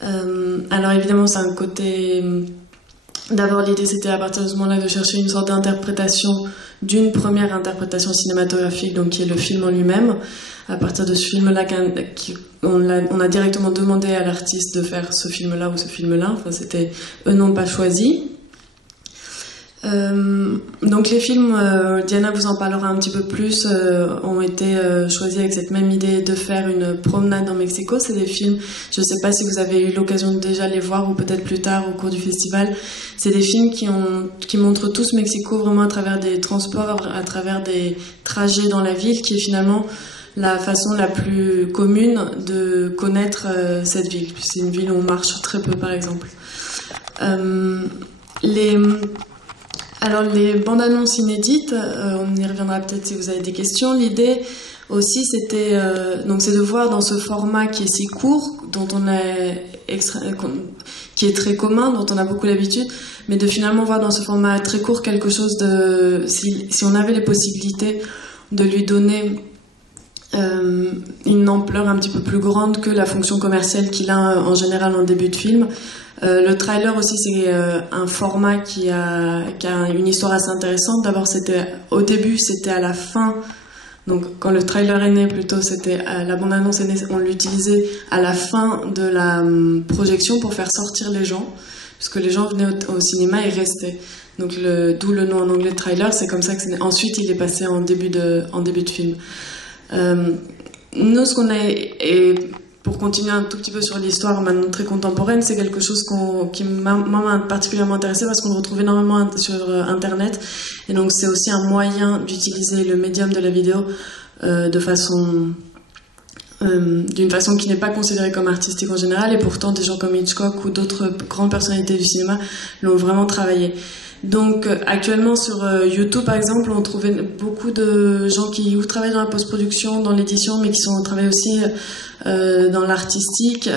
Alors évidemment, c'est un côté... D'abord, l'idée, c'était à partir de ce moment-là de chercher une sorte d'interprétation d'une première interprétation cinématographique, donc qui est le film en lui-même. À partir de ce film-là, on a directement demandé à l'artiste de faire ce film-là ou ce film-là. Enfin, eux n'ont pas choisi. Donc les films, Diana vous en parlera un petit peu plus, ont été choisis avec cette même idée de faire une promenade en Mexico. C'est des films, je ne sais pas si vous avez eu l'occasion de déjà les voir ou peut-être plus tard au cours du festival. C'est des films qui montrent tous Mexico vraiment à travers des transports, à travers des trajets dans la ville, qui est finalement la façon la plus commune de connaître cette ville. C'est une ville où on marche très peu, par exemple. Alors les bandes annonces inédites, on y reviendra peut-être si vous avez des questions. L'idée aussi c'est de voir dans ce format qui est si court, qui est très commun, dont on a beaucoup l'habitude, mais de finalement voir dans ce format très court quelque chose si on avait les possibilités de lui donner une ampleur un petit peu plus grande que la fonction commerciale qu'il a en général en début de film. Le trailer aussi, c'est un format qui a une histoire assez intéressante. D'abord, au début, c'était à la fin. Donc, quand le trailer est né, plutôt, la bande-annonce est née, on l'utilisait à la fin de la projection pour faire sortir les gens, puisque les gens venaient au cinéma et restaient. Donc, d'où le nom en anglais trailer. C'est comme ça que c'est né. Ensuite, il est passé en début de film. Nous, ce qu'on a, et pour continuer un tout petit peu sur l'histoire maintenant très contemporaine, c'est quelque chose qui m'a particulièrement intéressée parce qu'on le retrouve énormément sur Internet. Et donc c'est aussi un moyen d'utiliser le médium de la vidéo d'une façon qui n'est pas considérée comme artistique en général. Et pourtant, des gens comme Hitchcock ou d'autres grandes personnalités du cinéma l'ont vraiment travaillé. Donc actuellement sur YouTube par exemple, on trouvait beaucoup de gens qui travaillent dans la post-production, dans l'édition, mais qui travaillent aussi dans l'artistique,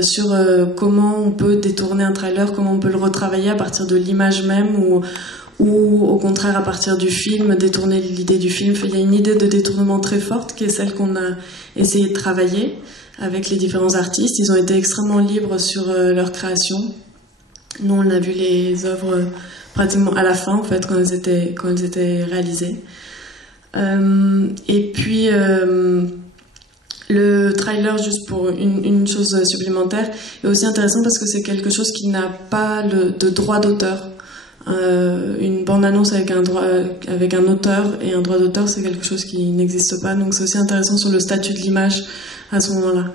sur comment on peut détourner un trailer, comment on peut le retravailler à partir de l'image même ou au contraire à partir du film, détourner l'idée du film. Il y a une idée de détournement très forte qui est celle qu'on a essayé de travailler avec les différents artistes. Ils ont été extrêmement libres sur leur création. Nous on a vu les œuvres pratiquement à la fin en fait quand elles étaient réalisées. Et puis le trailer, juste pour une chose supplémentaire, est aussi intéressant parce que c'est quelque chose qui n'a pas de droit d'auteur. Une bande-annonce avec un auteur et un droit d'auteur, c'est quelque chose qui n'existe pas, donc c'est aussi intéressant sur le statut de l'image à ce moment-là.